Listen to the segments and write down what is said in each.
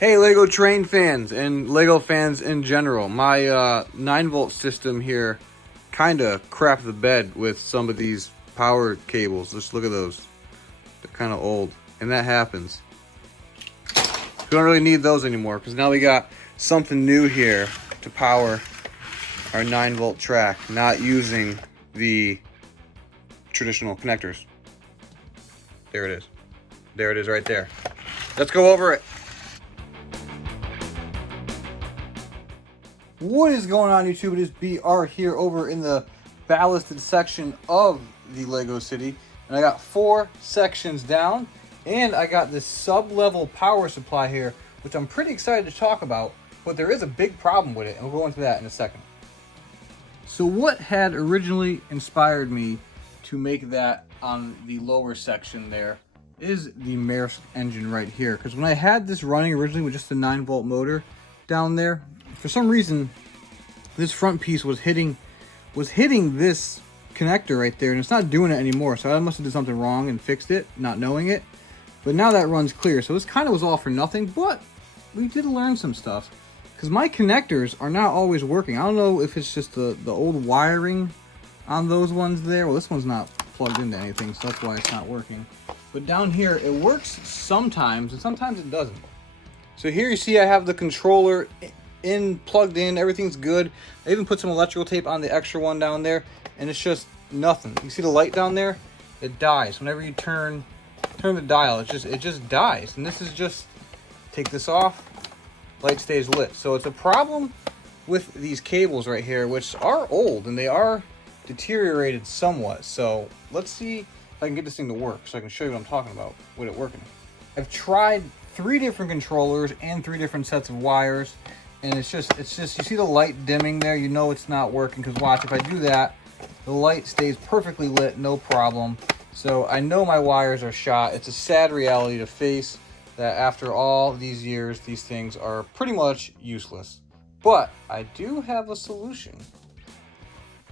Hey Lego train fans and Lego fans in general, my 9-volt system here kind of crapped the bed with some of these power cables. Just look at those. They're kind of old, and that happens. We don't really need those anymore because now we got something new here to power our 9-volt track, not using the traditional connectors. There it is. There it is right there. Let's go over it. What is going on, YouTube? It is BR here over in the ballasted section of the Lego City. And I got 4 sections down, and I got this sub-level power supply here, which I'm pretty excited to talk about, but there is a big problem with it, and we'll go into that in a second. So what had originally inspired me to make that on the lower section there is the Maersk engine right here. Because when I had this running originally with just the 9-volt motor down there, for some reason this front piece was hitting this connector right there, and it's not doing it anymore. So I must have did something wrong and fixed it, not knowing it. But now that runs clear. So this kind of was all for nothing, but we did learn some stuff. Because my connectors are not always working. I don't know if it's just the old wiring on those ones there. Well, this one's not plugged into anything, so that's why it's not working. But down here, it works sometimes, and sometimes it doesn't. So here you see I have the controller plugged in, everything's good. I even put some electrical tape on the extra one down there, and it's just nothing. You see the light down there? It dies. Whenever you turn the dial, it just dies. And this is just, take this off, light stays lit. So it's a problem with these cables right here, which are old and they are deteriorated somewhat. So let's see if I can get this thing to work so I can show you what I'm talking about with it working. I've tried 3 different controllers and 3 different sets of wires, and it's just you see the light dimming there, you know it's not working, because watch, if I do that, the light stays perfectly lit, no problem. So I know my wires are shot. It's a sad reality to face, that after all these years, these things are pretty much useless. But I do have a solution.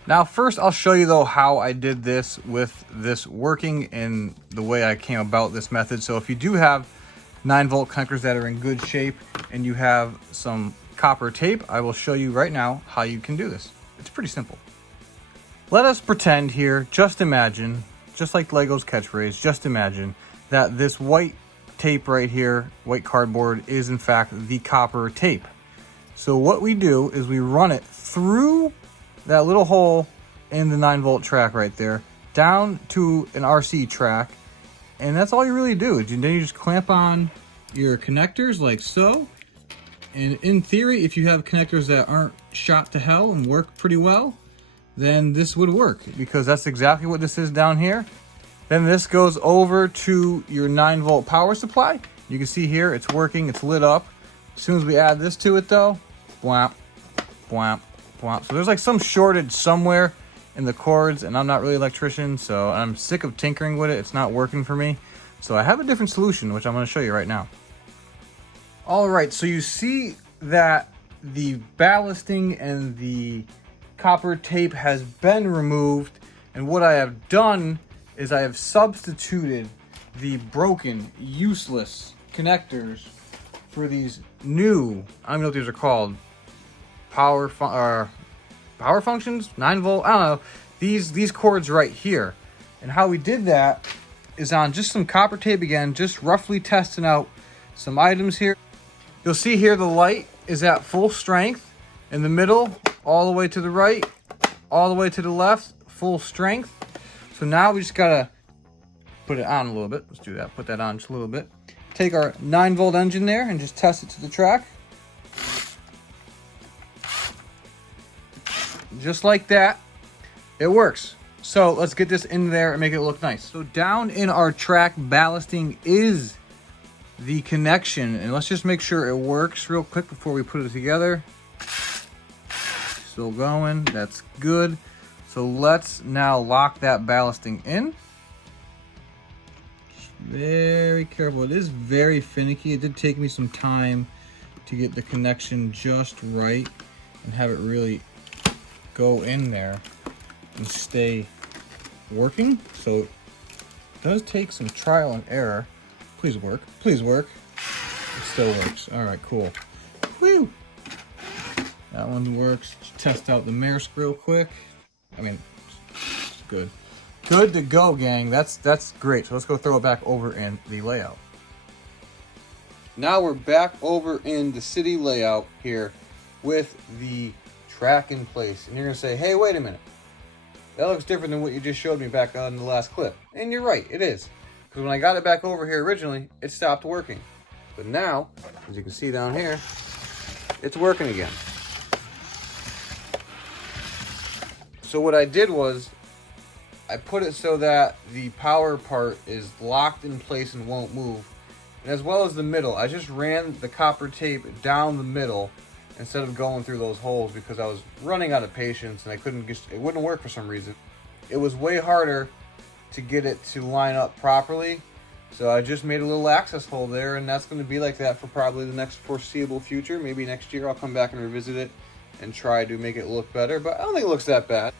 Now first I'll show you though how I did this with this working and the way I came about this method. So if you do have 9-volt connectors that are in good shape and you have some copper tape, I will show you right now how you can do this. It's pretty simple. Let us pretend here, just imagine, just like Lego's catchphrase, just imagine that this white tape right here, white cardboard, is in fact the copper tape. So what we do is we run it through that little hole in the 9-volt track right there, down to an RC track, and that's all you really do. Then you just clamp on your connectors like so. And in theory, if you have connectors that aren't shot to hell and work pretty well, then this would work, because that's exactly what this is down here. Then this goes over to your 9-volt power supply. You can see here it's working, it's lit up. As soon as we add this to it though, bwamp, bwamp, bwamp. So there's like some shortage somewhere in the cords, and I'm not really an electrician, so I'm sick of tinkering with it. It's not working for me. So I have a different solution, which I'm going to show you right now. All right, so you see that the ballasting and the copper tape has been removed, and what I have done is I have substituted the broken, useless connectors for these new, I don't know what these are called, power functions, 9-volt, I don't know, these cords right here. And how we did that is on just some copper tape again, just roughly testing out some items here. You'll see here the light is at full strength in the middle, all the way to the right, all the way to the left, full strength. So now we just gotta put it on a little bit. Let's do that, put that on just a little bit. Take our 9-volt engine there and just test it to the track. Just like that, it works. So let's get this in there and make it look nice. So down in our track ballasting is the connection, and let's just make sure it works real quick before we put it together. Still going, that's good. So let's now lock that ballasting in. Very careful, it is very finicky. It did take me some time to get the connection just right and have it really go in there and stay working. So it does take some trial and error. Please work, please work. It still works. All right, cool. Woo! That one works. Test out the Maersk real quick. I mean, it's good. Good to go, gang. That's great. So let's go throw it back over in the layout. Now we're back over in the city layout here with the track in place. And you're going to say, hey, wait a minute. That looks different than what you just showed me back on the last clip. And you're right, it is. Because when I got it back over here originally, it stopped working. But now, as you can see down here, it's working again. So what I did was, I put it so that the power part is locked in place and won't move. And as well as the middle, I just ran the copper tape down the middle instead of going through those holes because I was running out of patience and it wouldn't work for some reason. It was way harder to get it to line up properly. So I just made a little access hole there, and that's going to be like that for probably the next foreseeable future. Maybe next year I'll come back and revisit it and try to make it look better, but I don't think it looks that bad.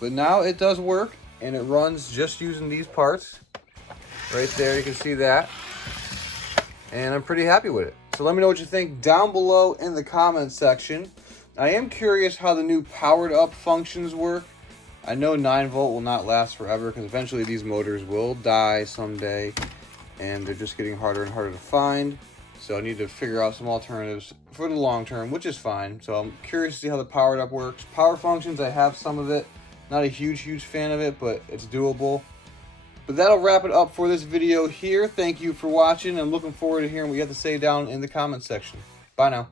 But now it does work, and it runs just using these parts. Right there, you can see that. And I'm pretty happy with it. So let me know what you think down below in the comments section. I am curious how the new powered up functions work. I know 9-volt will not last forever because eventually these motors will die someday. And they're just getting harder and harder to find. So I need to figure out some alternatives for the long term, which is fine. So I'm curious to see how the powered up works. Power functions, I have some of it. Not a huge fan of it, but it's doable. But that'll wrap it up for this video here. Thank you for watching. I'm looking forward to hearing what you have to say down in the comments section. Bye now.